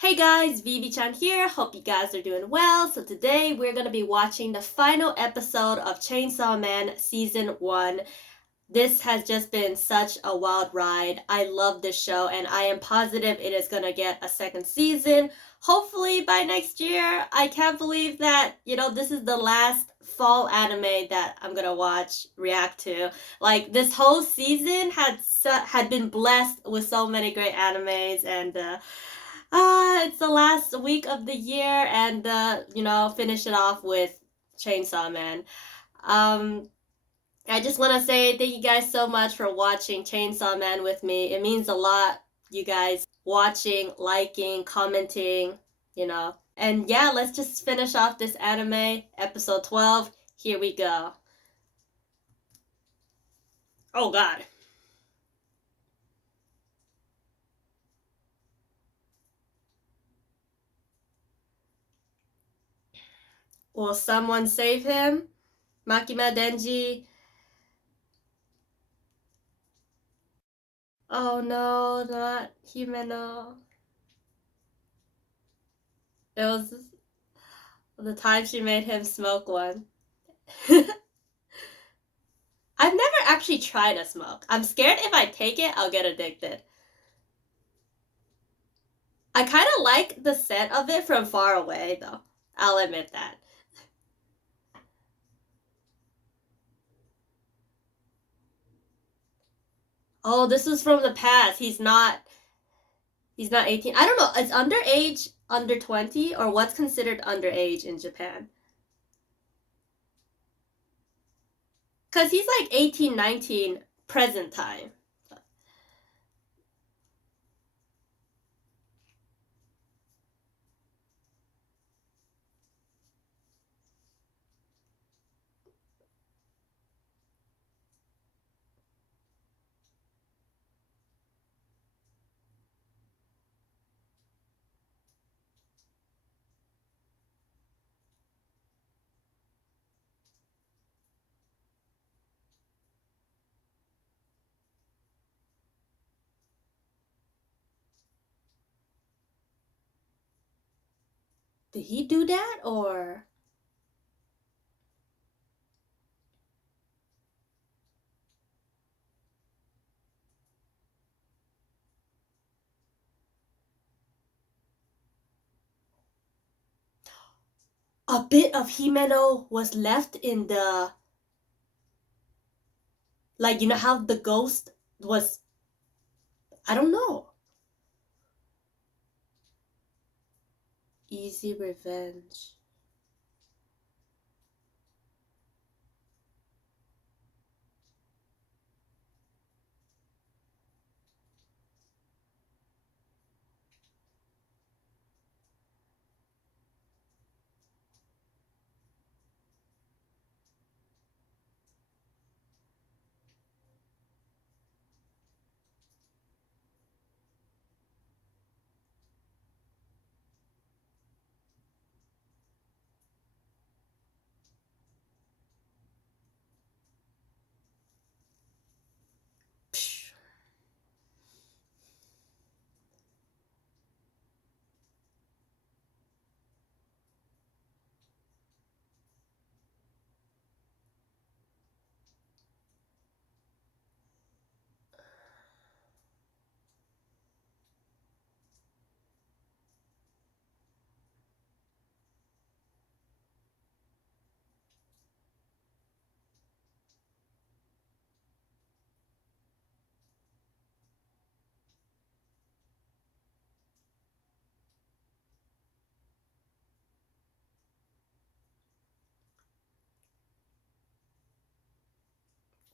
Hey guys, Vivi-chan here. Hope you guys are doing well. So today we're going to be watching the final episode of Chainsaw Man Season 1. This has just been such a wild ride. I love this show and I am positive it is going to get a second season. Hopefully by next year. I can't believe that, this is the last fall anime that I'm going to react to. Like this whole season had been blessed with so many great animes and it's the last week of the year and finish it off with Chainsaw Man. Um I just want to say thank you guys so much for watching Chainsaw Man with me. It means a lot, you guys watching, liking, commenting, And yeah, let's just finish off this anime, episode 12. Here we go. Oh god. Will someone save him? Makima Denji. Oh no, not Himeno. It was the time she made him smoke one. I've never actually tried a smoke. I'm scared if I take it, I'll get addicted. I kind of like the scent of it from far away, though. I'll admit that. Oh, this is from the past. He's not 18. I don't know. Is underage under 20 or what's considered underage in Japan? Cuz he's like 18, 19 present time. Did he do that or a bit of Himeno was left in the, like, how the ghost was, I don't know. Easy revenge. Psh.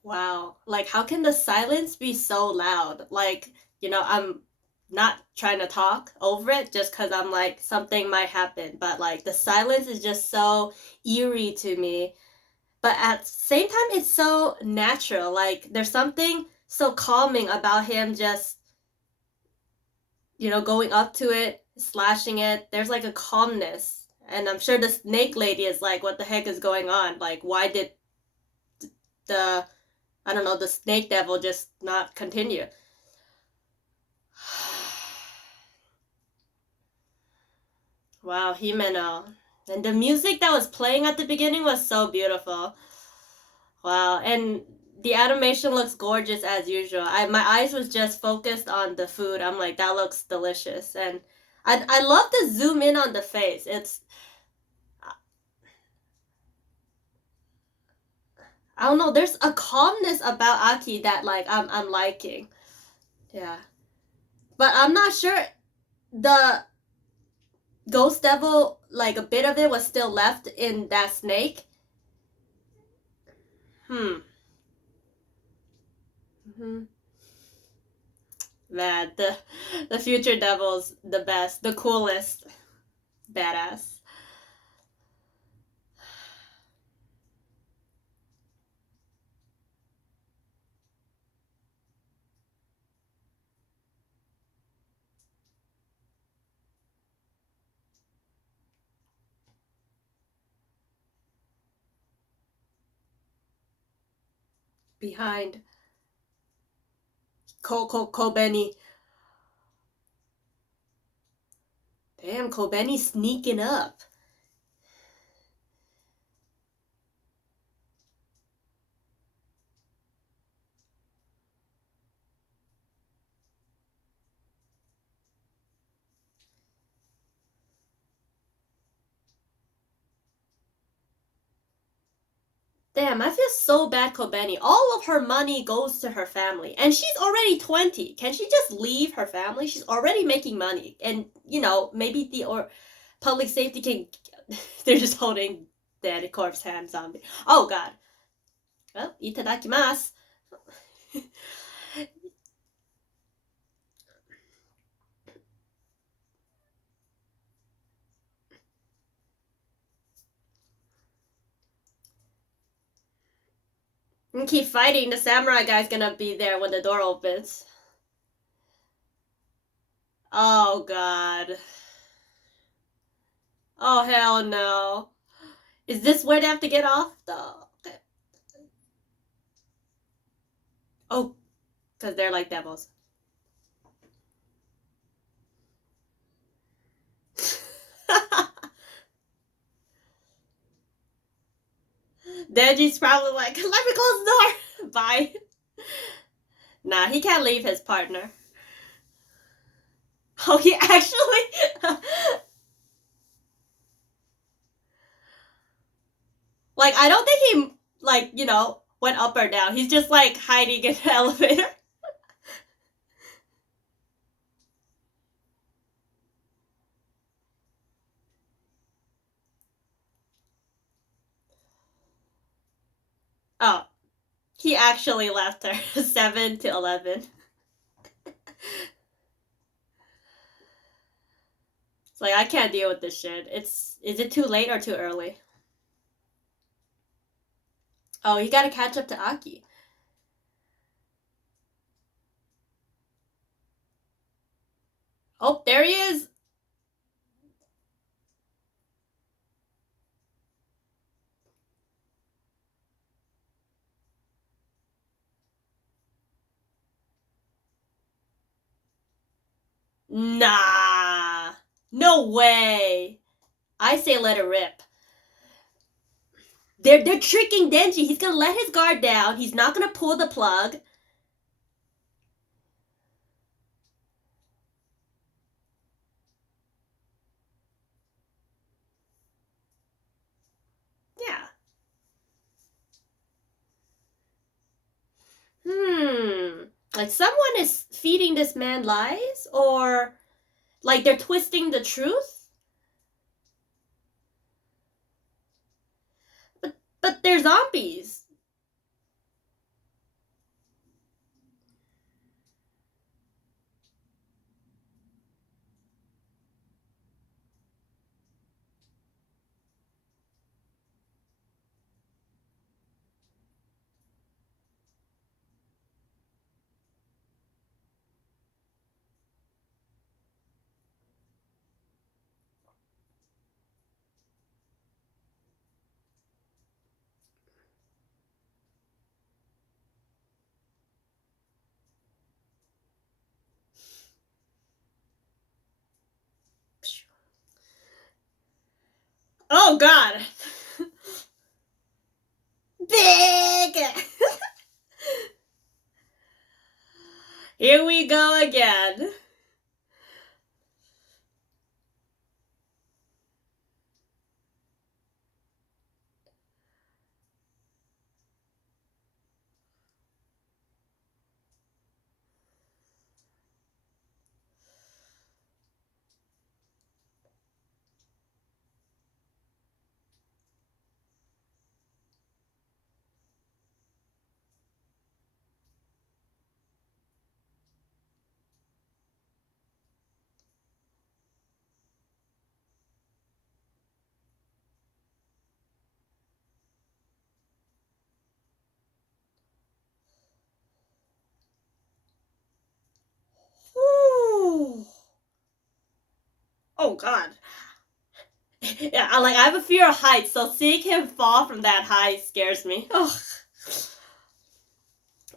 Wow. Like, how can the silence be so loud? Like, I'm not trying to talk over it just because I'm like, something might happen. But, like, the silence is just so eerie to me. But at the same time, it's so natural. Like, there's something so calming about him just, going up to it, slashing it. There's like a calmness. And I'm sure the snake lady is like, what the heck is going on? Like, why did the I don't know, the snake devil just not continue. Wow, Himeno. And the music that was playing at the beginning was so beautiful. Wow, and the animation looks gorgeous as usual. My eyes was just focused on the food. I'm like, that looks delicious, and I love to zoom in on the face. It's I don't know. There's a calmness about Aki that like I'm liking. Yeah, but I'm not sure the ghost devil, like a bit of it was still left in that snake. Hmm. Hmm. Man, the future devil's the best, the coolest, badass. Behind Kobeni. Damn, Kobeni sneaking up. Damn, I feel so bad, Kobeni. All of her money goes to her family, and she's already 20. Can she just leave her family? She's already making money, and maybe the or public safety can. They're just holding dead corpse hand zombie. Oh God. Well, itadakimasu. And keep fighting. The samurai guy's gonna be there when the door opens. Oh God. Oh hell no. Is this where they have to get off? Okay. Oh, because they're like devils. Denji's probably like, let me close the door. Bye. Nah, he can't leave his partner. Oh, he actually. Like, I don't think he, like, went up or down. He's just, like, hiding in the elevator. Oh, he actually left her. 7 to 11. It's like, I can't deal with this shit. Is it too late or too early? Oh, he gotta catch up to Aki. Oh, there he is. Nah. No way. I say let it rip. They're tricking Denji. He's gonna let his guard down. He's not gonna pull the plug. Yeah. Like someone is feeding this man lies, or like they're twisting the truth. But they're zombies. Oh God. Big. Here we go again. Ooh. Oh God. Yeah, I have a fear of heights, so seeing him fall from that height scares me. Oh.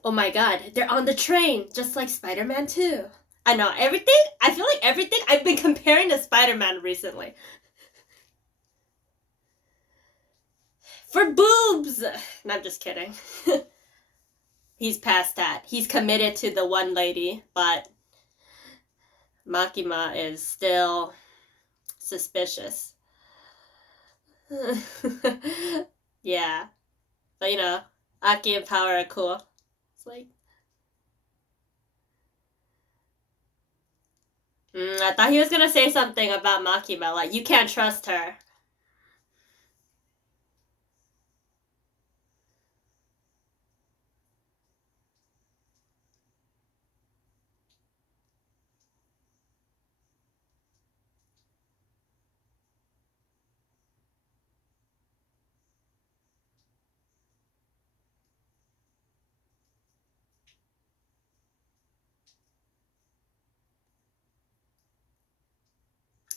Oh my God, they're on the train, just like Spider-Man 2. I know everything. I feel like everything I've been comparing to Spider-Man recently. For boobs. No, I'm just kidding. He's past that. He's committed to the one lady, but Makima is still suspicious. Yeah. But Aki and Power are cool. It's like, I thought he was gonna say something about Makima, like, you can't trust her.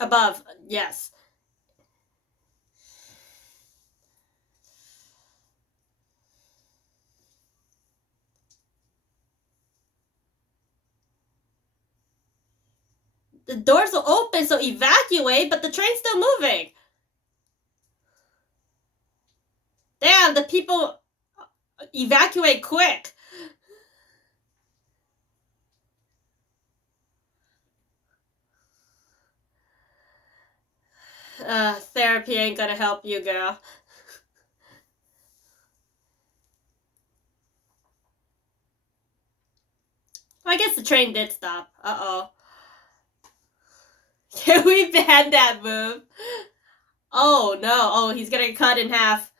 Above, yes. The doors will open, so evacuate, but the train's still moving. Damn, the people evacuate quick. Therapy ain't gonna help you, girl. I guess the train did stop. Uh-oh. Can we ban that move? Oh, no. Oh, he's gonna get cut in half.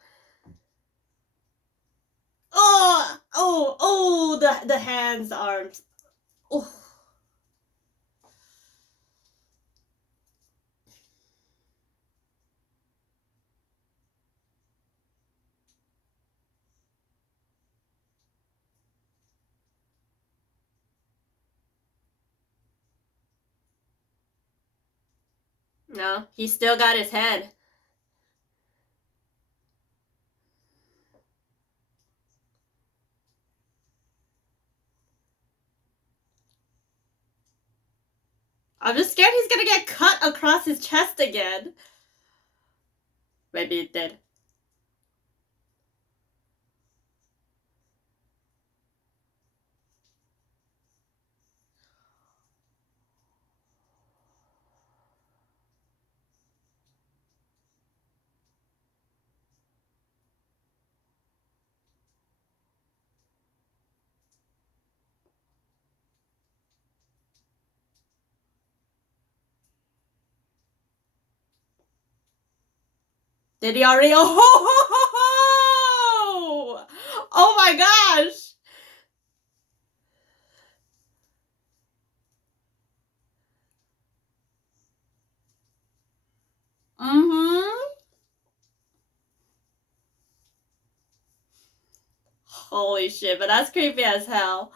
Oh, the hands, the arms. Oh. No, he still got his head. I'm just scared he's gonna get cut across his chest again. Maybe it did. Did he already? Oh, ho, ho, ho, ho! Oh my gosh! Mm-hmm. Holy shit, but that's creepy as hell.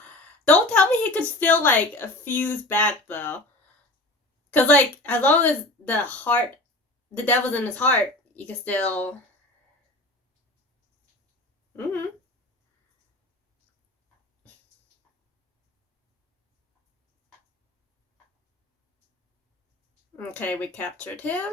Don't tell me he could still, like, fuse back, though. Because, like, as long as the devil's in his heart, you can still... Mm-hmm. Okay, we captured him.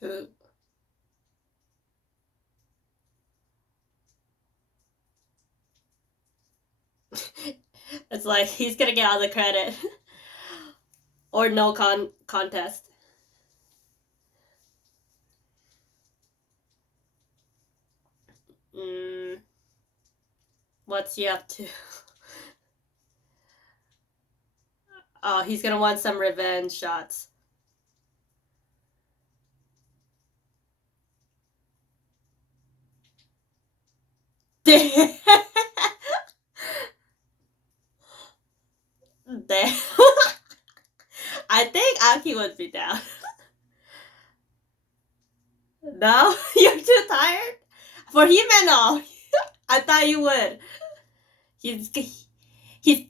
Who? It's like he's gonna get all the credit. Or no contest. Mm, what's he up to? Oh, he's gonna want some revenge shots. Damn. I think Aki would be down. No? You're too tired? For Himeno, I thought you would. He's he's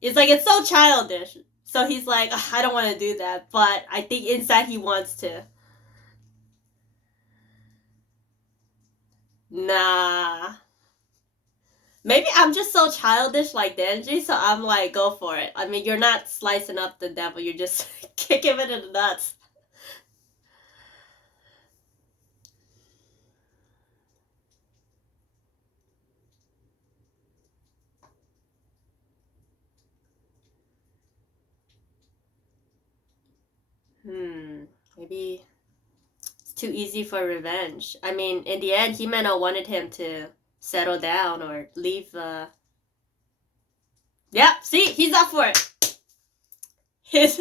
it's like it's so childish. So he's like, I don't want to do that, but I think inside he wants to. Nah. Maybe I'm just so childish like Denji, so I'm like, go for it. I mean, you're not slicing up the devil, you're just kicking it in the nuts. Maybe it's too easy for revenge. I mean, in the end, Himeno wanted him to settle down or leave. Yep, see, he's up for it. His.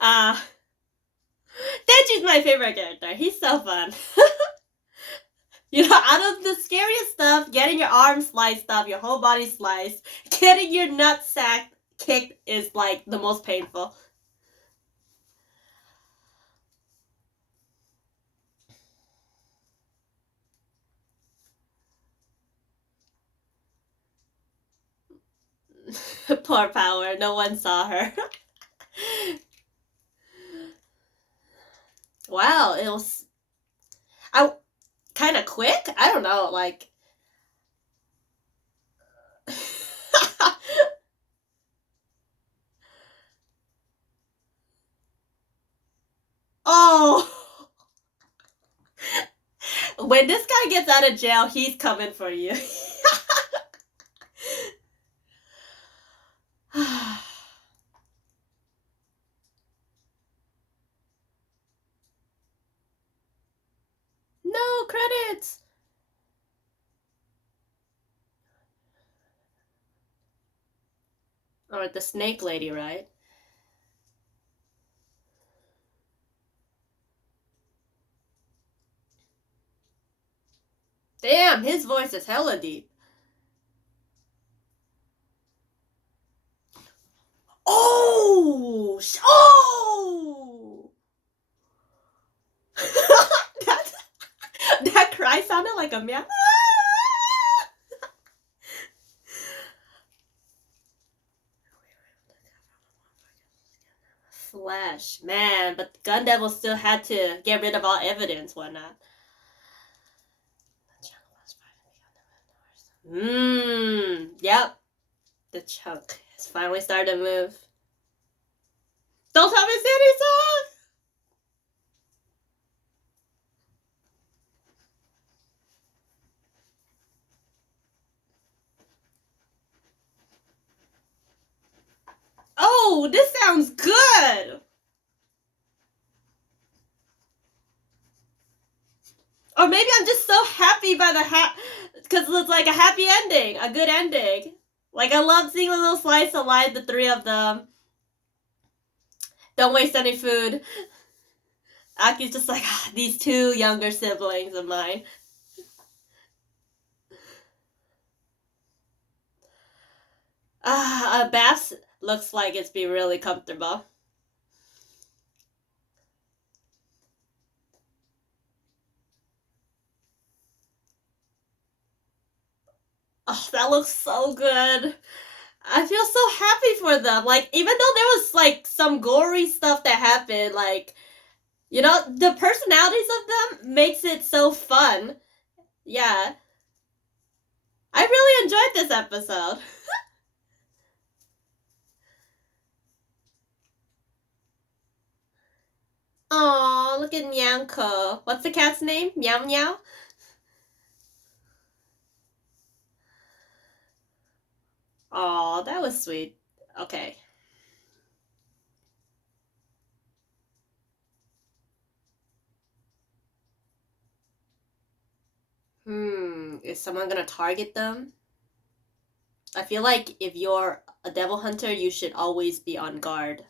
uh, Denji's my favorite character. He's so fun. You know, out of the scariest stuff, getting your arm sliced up, your whole body sliced, getting your nutsack kicked is like the most painful. Poor Power, no one saw her. Wow, it was I kind of quick. I don't know, like. Oh, when this guy gets out of jail, he's coming for you. No credits. Or the snake lady, right? Damn, his voice is hella deep. Oh! Oh! that, that cry sounded like a meow. Flesh, man, but Gun Devil still had to get rid of all evidence, whatnot. Yep. The chunk has finally started to move. Don't tell me Sandy song! Oh, this sounds good! Or maybe I'm just so happy by the because it's like a happy ending, a good ending. Like, I love seeing a little slice of life, the three of them. Don't waste any food. Aki's just like, these two younger siblings of mine. A bath looks like it's be really comfortable. Oh, that looks so good. I feel so happy for them. Like, even though there was like some gory stuff that happened, like, you know, the personalities of them makes it so fun. Yeah. I really enjoyed this episode. Oh, look at Nyanko. What's the cat's name? Meow Meow? Oh, that was sweet. Okay. Is someone gonna target them? I feel like if you're a devil hunter, you should always be on guard.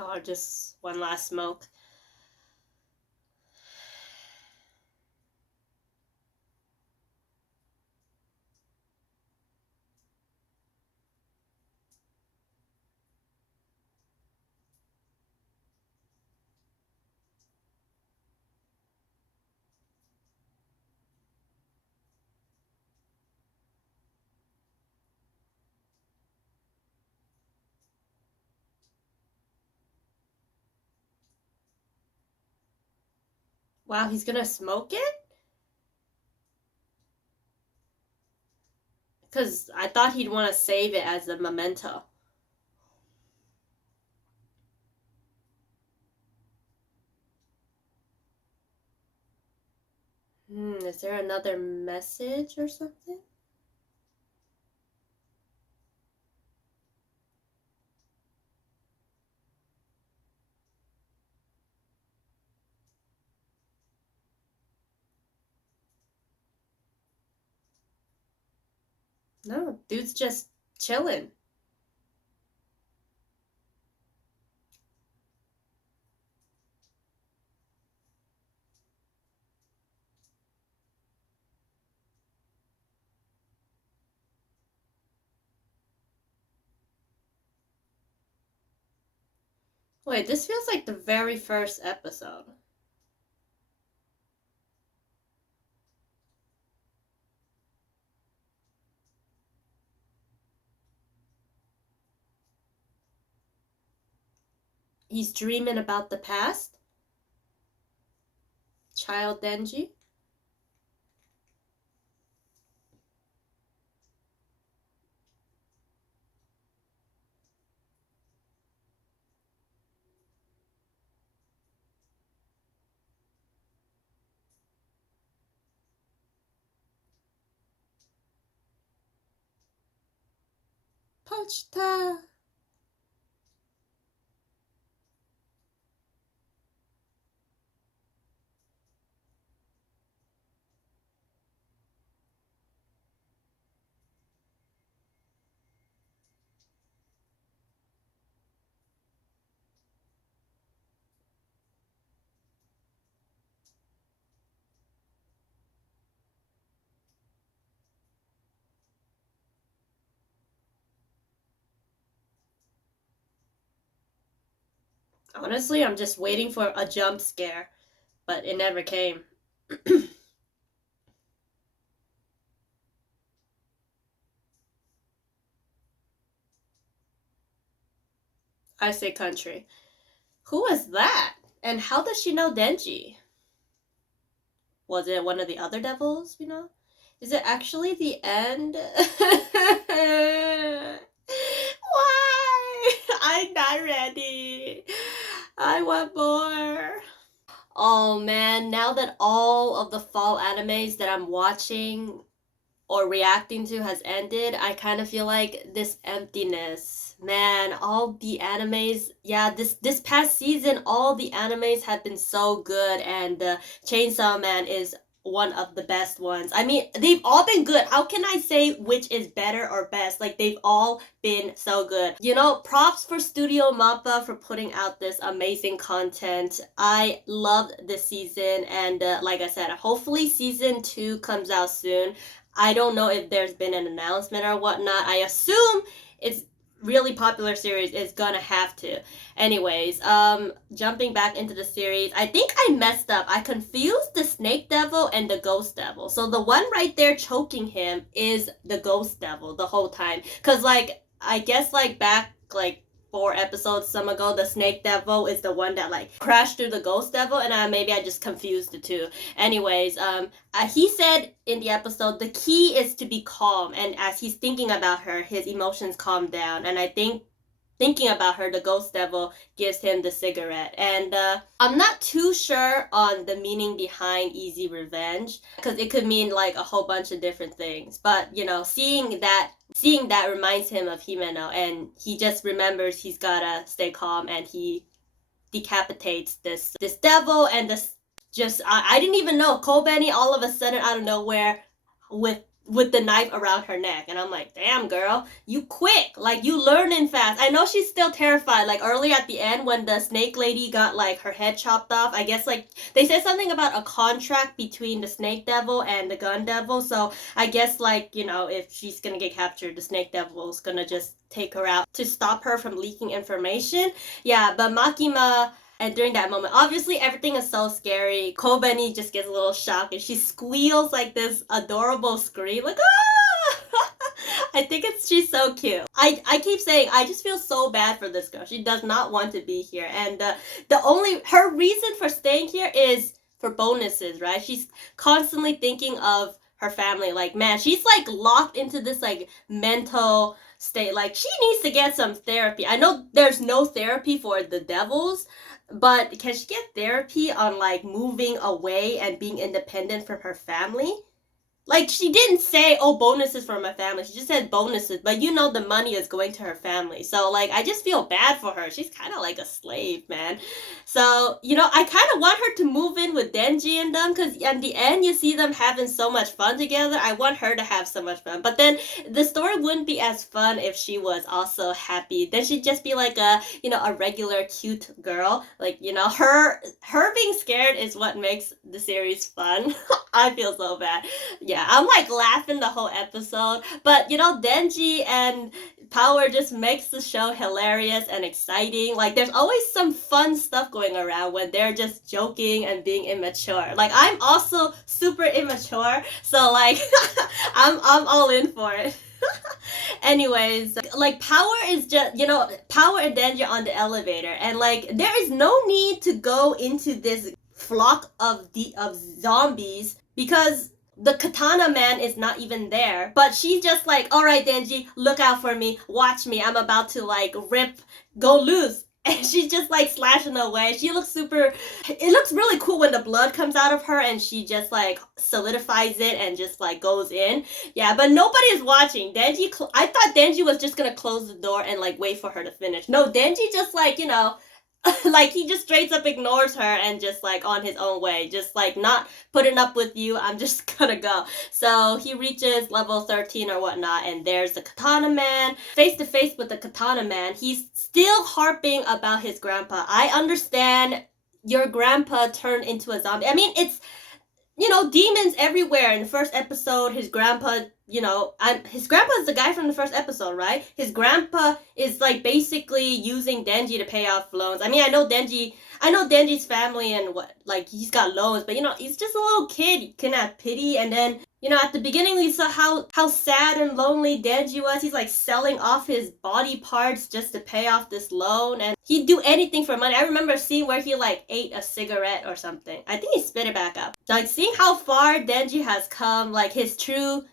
Or just one last smoke. Wow, he's gonna smoke it? Because I thought he'd want to save it as a memento. Is there another message or something? No, dude's just chilling. Wait, this feels like the very first episode. He's dreaming about the past? Child Denji? Pochita! Honestly, I'm just waiting for a jump scare, but it never came. I say country. Who is that? And how does she know Denji? Was it one of the other devils, you know? Is it actually the end? Why? I'm not ready. I want more. Oh man, now that all of the fall animes that I'm watching or reacting to has ended, I kind of feel like this emptiness. Man, all the animes, yeah, this past season, all the animes have been so good, and Chainsaw Man is one of the best ones. I mean, they've all been good. How can I say which is better or best? Like, they've all been so good. You know, props for Studio Mappa for putting out this amazing content. I loved this season, and like I said, hopefully season 2 comes out soon. I don't know if there's been an announcement or whatnot. I assume it's really popular series is gonna have to. Anyways, jumping back into the series, I think I messed up. I confused the snake devil and the ghost devil. So the one right there choking him is the ghost devil the whole time. Cause like I guess like back like 4 episodes some ago, the snake devil is the one that like crashed through the ghost devil, and maybe I just confused the two. Anyways, he said in the episode the key is to be calm, and as he's thinking about her, his emotions calm down, and I think thinking about her, the ghost devil gives him the cigarette. And I'm not too sure on the meaning behind easy revenge, because it could mean like a whole bunch of different things. But you know, seeing that reminds him of Himeno, and he just remembers he's gotta stay calm, and he decapitates this devil, and this just I didn't even know Kobeni all of a sudden out of nowhere with the knife around her neck, and I'm like, damn girl, you quick, like you learning fast. I know she's still terrified, like early at the end when the snake lady got like her head chopped off. I guess like they said something about a contract between the snake devil and the gun devil, so I guess like, you know, if she's gonna get captured, the snake devil's gonna just take her out to stop her from leaking information. Yeah, but Makima, and during that moment, obviously everything is so scary. Kobeni just gets a little shocked and she squeals like this adorable scream, like ah! I think she's so cute. I keep saying I just feel so bad for this girl. She does not want to be here, and her reason for staying here is for bonuses, right? She's constantly thinking of her family. Like, man, she's like locked into this like mental state. Like, she needs to get some therapy. I know there's no therapy for the devils, but can she get therapy on like moving away and being independent from her family? Like, she didn't say, oh, bonuses for my family. She just said bonuses, but you know the money is going to her family. So, like, I just feel bad for her. She's kind of like a slave, man. So, you know, I kind of want her to move in with Denji and them, because in the end, you see them having so much fun together. I want her to have so much fun. But then the story wouldn't be as fun if she was also happy. Then she'd just be like a, you know, a regular cute girl. Like, you know, her being scared is what makes the series fun. I feel so bad. Yeah, I'm like laughing the whole episode, but you know, Denji and Power just makes the show hilarious and exciting. Like, there's always some fun stuff going around when they're just joking and being immature. Like, I'm also super immature, so like I'm all in for it. Anyways, like Power is just, you know, Power and Denji on the elevator, and like there is no need to go into this flock of zombies because the katana man is not even there. But she's just like, all right, Denji, look out for me, watch me, I'm about to like go loose. And she's just like slashing away. She looks super, it looks really cool when the blood comes out of her and she just like solidifies it and just like goes in. Yeah, but nobody is watching. I thought Denji was just gonna close the door and like wait for her to finish. No, Denji just like, you know, like he just straight up ignores her and just like on his own way, just like not putting up with you, I'm just gonna go. So he reaches level 13 or whatnot, and there's the katana man face to face with the katana man. He's still harping about his grandpa. I understand your grandpa turned into a zombie. I mean, it's, you know, demons everywhere. In the first episode, his grandpa, you know, his grandpa is the guy from the first episode, right? His grandpa is like basically using Denji to pay off loans. I mean, I know Denji's family and what, like he's got loans, but you know, he's just a little kid. You can have pity. And then, you know, at the beginning we saw how sad and lonely Denji was. He's like selling off his body parts just to pay off this loan, and he'd do anything for money. I remember seeing where he like ate a cigarette or something. I think he spit it back up. Like, seeing how far Denji has come, like his true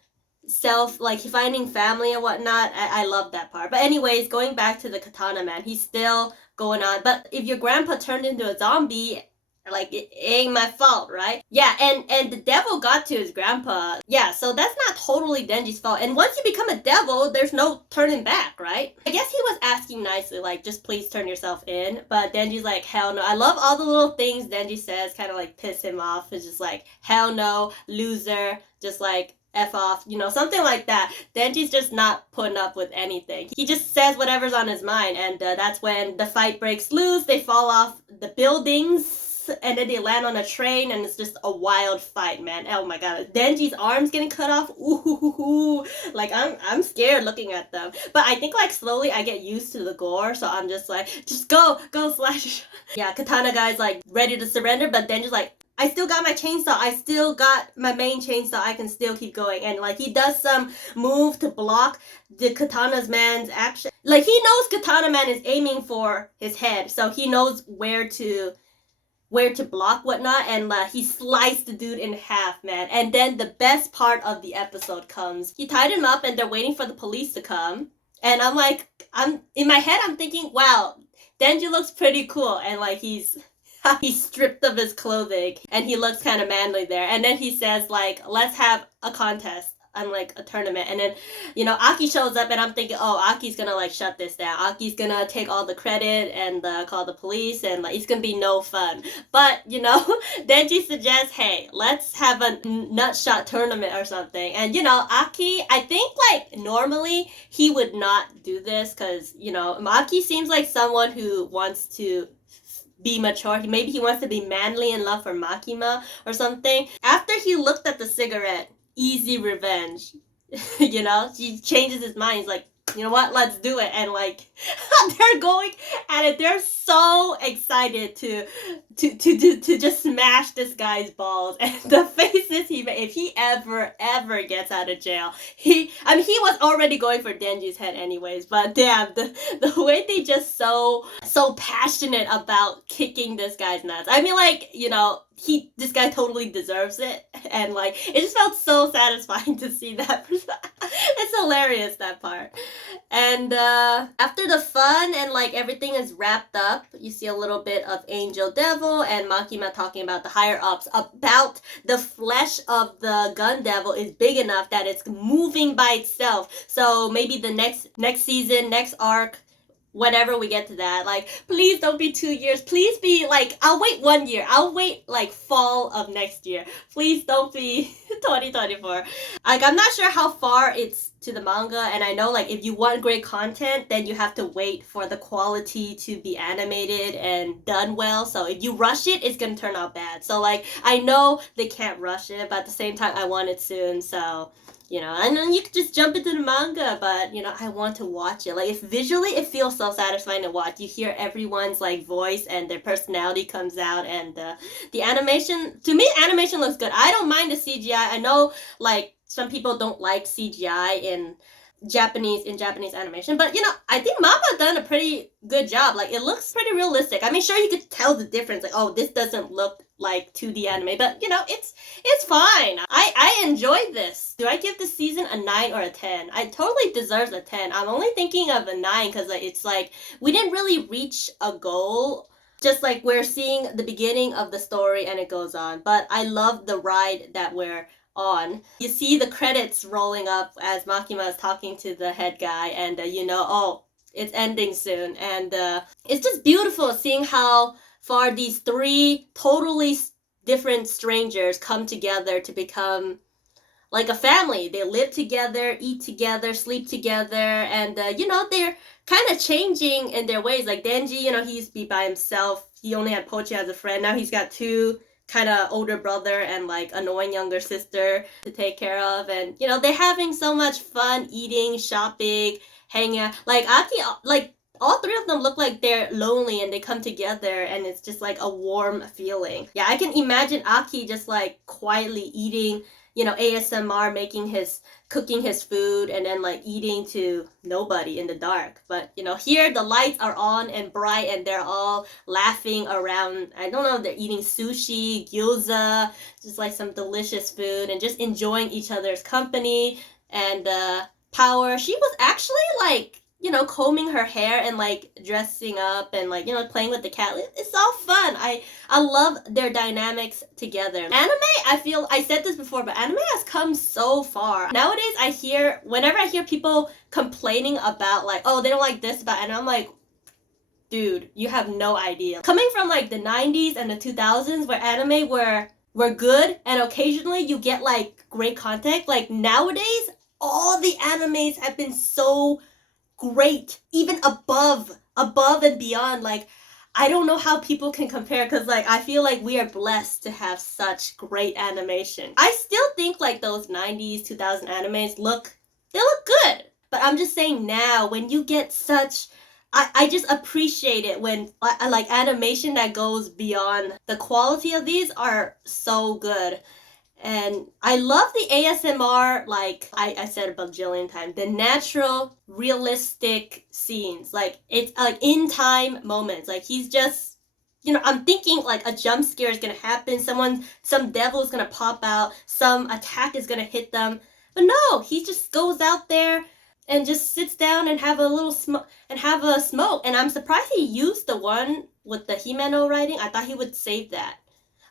self, like finding family and whatnot. I love that part. But anyways, going back to the katana man, he's still going on. But if your grandpa turned into a zombie, like it ain't my fault, right? Yeah, and the devil got to his grandpa. Yeah, so that's not totally Denji's fault. And once you become a devil, there's no turning back, right? I guess he was asking nicely, like, just please turn yourself in. But Denji's like, hell no. I love all the little things Denji says, kind of like piss him off. It's just like, hell no, loser, just like F off, you know, something like that. Denji's just not putting up with anything. He just says whatever's on his mind, and that's when the fight breaks loose. They fall off the buildings, and then they land on a train, and it's just a wild fight, man. Oh my god. Denji's arms getting cut off. Ooh, like I'm scared looking at them. But I think like slowly I get used to the gore, so I'm just like, just go slash. Yeah, katana guy's like ready to surrender, but Denji's like, I still got my chainsaw. I still got my main chainsaw. I can still keep going. And like he does some move to block the Katana's man's action. Like he knows Katana Man is aiming for his head, so he knows where to block whatnot, and he sliced the dude in half, man. And then the best part of the episode comes. He tied him up and they're waiting for the police to come. And I'm like, I'm in my head, I'm thinking, wow, Denji looks pretty cool. And like he's stripped of his clothing and he looks kind of manly there. And then he says like, let's have a contest and like a tournament. And then, you know, Aki shows up and I'm thinking, oh, Aki's gonna like shut this down. Aki's gonna take all the credit and call the police and like it's gonna be no fun. But, you know, Denji suggests, hey, let's have a nutshot tournament or something. And, you know, Aki, I think like normally he would not do this because, you know, Aki seems like someone who wants to be mature. Maybe he wants to be manly in love for Makima or something. After he looked at the cigarette, easy revenge. You know, he changes his mind. He's like, you know what, let's do it. And like they're going at it. They're so excited to just smash this guy's balls. And the faces he made, if he ever gets out of jail, he was already going for Denji's head anyways, but damn, the way they just so passionate about kicking this guy's nuts. I mean, like, you know, this guy totally deserves it, and like it just felt so satisfying to see that. It's hilarious, that part. And after the fun and like everything is wrapped up, you see a little bit of Angel Devil and Makima talking about the higher ups about the flesh of the gun devil is big enough that it's moving by itself. So maybe the next season, next arc, whenever we get to that, like, please don't be 2 years. Please be like, I'll wait 1 year. I'll wait like fall of next year. Please don't be 2024. Like, I'm not sure how far it's to the manga, and I know like if you want great content, then you have to wait for the quality to be animated and done well. So if you rush it, it's gonna turn out bad. So like, I know they can't rush it, but at the same time, I want it soon. So, you know, and then you could just jump into the manga, but, you know, I want to watch it. Like, if visually it feels so satisfying to watch. You hear everyone's, like, voice and their personality comes out, and the animation, to me, animation looks good. I don't mind the CGI. I know, like, some people don't like CGI in Japanese animation, but, you know, I think Mapa done a pretty good job. Like, it looks pretty realistic. I mean, sure, you could tell the difference. Like, oh, this doesn't look like 2D anime, but, you know, it's fine. I enjoyed this. Do I give this season a 9 or a 10? I totally deserves a 10. I'm only thinking of a 9 because it's like we didn't really reach a goal. Just like we're seeing the beginning of the story and it goes on. But I love the ride that we're on. You see the credits rolling up as Makima is talking to the head guy, and you know, oh, it's ending soon. And it's just beautiful seeing how far these three totally different strangers come together to become like a family. They live together, eat together, sleep together, and you know, they're kind of changing in their ways. Like Denji, you know, he used to be by himself. He only had Pochi as a friend. Now he's got two kind of older brother and like annoying younger sister to take care of, and you know, they're having so much fun eating, shopping, hanging out. Like Aki, like all three of them look like they're lonely and they come together and it's just like a warm feeling. Yeah, I can imagine Aki just like quietly eating, you know, ASMR, cooking his food and then like eating to nobody in the dark. But you know, here the lights are on and bright and they're all laughing around. I don't know if they're eating sushi, gyoza, just like some delicious food and just enjoying each other's company. And Power, she was actually like, you know, combing her hair and like dressing up and like, you know, playing with the cat. It's all fun. I love their dynamics together. Anime, I said this before, but anime has come so far. Nowadays, whenever I hear people complaining about like, oh, they don't like this about anime, I'm like, dude, you have no idea. Coming from like the 90s and the 2000s where anime were good and occasionally you get like great content, like nowadays, all the animes have been so great, even above and beyond. Like, I don't know how people can compare, because like I feel like we are blessed to have such great animation. I still think like those 90s 2000 animes look good, but I'm just saying now when you get such I just appreciate it when like animation that goes beyond the quality of these are so good. And I love the ASMR, like I said a bajillion times, the natural, realistic scenes. Like, it's like in time moments. Like, he's just, I'm thinking like a jump scare is gonna happen, some devil is gonna pop out, some attack is gonna hit them. But no, he just goes out there and just sits down and have a little smoke and have a smoke. And I'm surprised he used the one with the Himeno writing. I thought he would save that.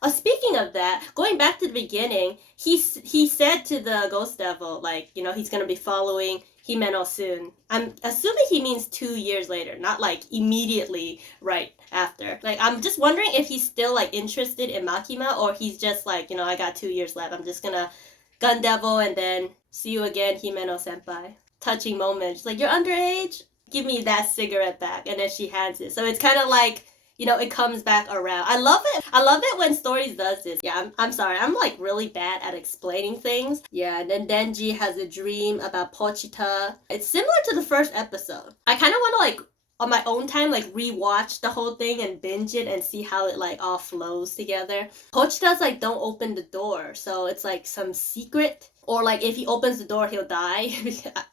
Speaking of that, going back to the beginning, he said to the Ghost Devil, like, he's gonna be following Himeno soon. I'm assuming he means 2 years later, not like immediately right after. Like, I'm just wondering if he's still like interested in Makima, or he's just like, I got 2 years left. I'm just gonna gun devil and then see you again, Himeno senpai. Touching moment. She's like, you're underage? Give me that cigarette back. And then she hands it. So it's kind of like, it comes back around. I love it. I love it when stories does this. Yeah, I'm sorry. I'm like really bad at explaining things. Yeah, and then Denji has a dream about Pochita. It's similar to the first episode. I kind of want to like on my own time like rewatch the whole thing and binge it and see how it like all flows together. Pochita's like, don't open the door. So it's like some secret, or like if he opens the door he'll die.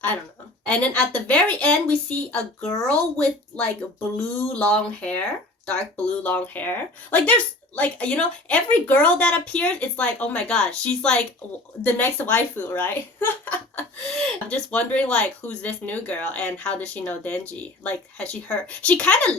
I don't know. And then at the very end we see a girl with like blue long hair, dark blue long hair. Like, there's like, every girl that appears, it's like, oh my god, she's like the next waifu, right? I'm just wondering like, who's this new girl and how does she know Denji? Like, has she heard? She kind of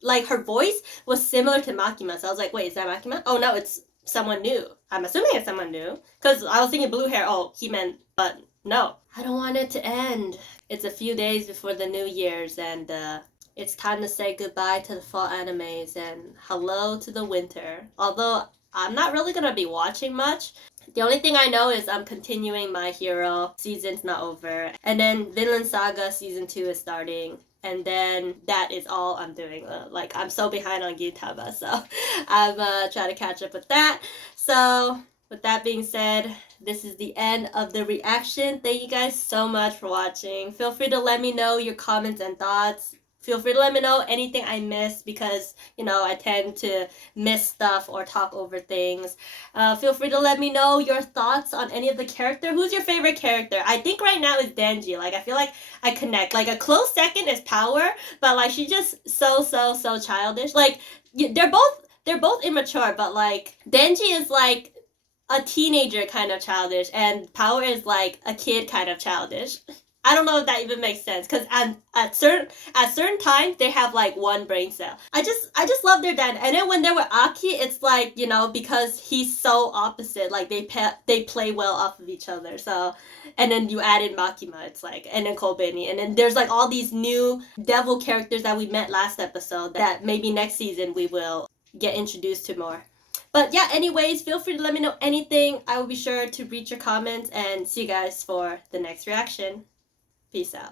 like, her voice was similar to Makima, so I was like, wait, is that Makima? Oh no, it's someone new. I'm assuming it's someone new because I was thinking blue hair. Oh, he meant, but no. I don't want it to end. It's a few days before the New Year's, and it's time to say goodbye to the fall animes and hello to the winter. Although I'm not really gonna be watching much. The only thing I know is I'm continuing My Hero. Season's not over. And then Vinland Saga Season 2 is starting. And then that is all I'm doing. Like, I'm so behind on Gintama, so I'm trying to catch up with that. So, with that being said, this is the end of the reaction. Thank you guys so much for watching. Feel free to let me know your comments and thoughts. Feel free to let me know anything I missed because, I tend to miss stuff or talk over things. Feel free to let me know your thoughts on any of the character. Who's your favorite character? I think right now is Denji. Like, I feel like I connect. Like, a close second is Power, but like, she's just so childish. Like, they're both immature, but like, Denji is like a teenager kind of childish, and Power is like a kid kind of childish. I don't know if that even makes sense, because at certain times they have like one brain cell. I just love their dad. And then when they were Aki, it's like, because he's so opposite, like they play well off of each other. So, and then you added Makima, it's like, and then Kobeni, and then there's like all these new devil characters that we met last episode that maybe next season we will get introduced to more. But yeah, anyways, feel free to let me know anything. I will be sure to read your comments and see you guys for the next reaction. Peace out.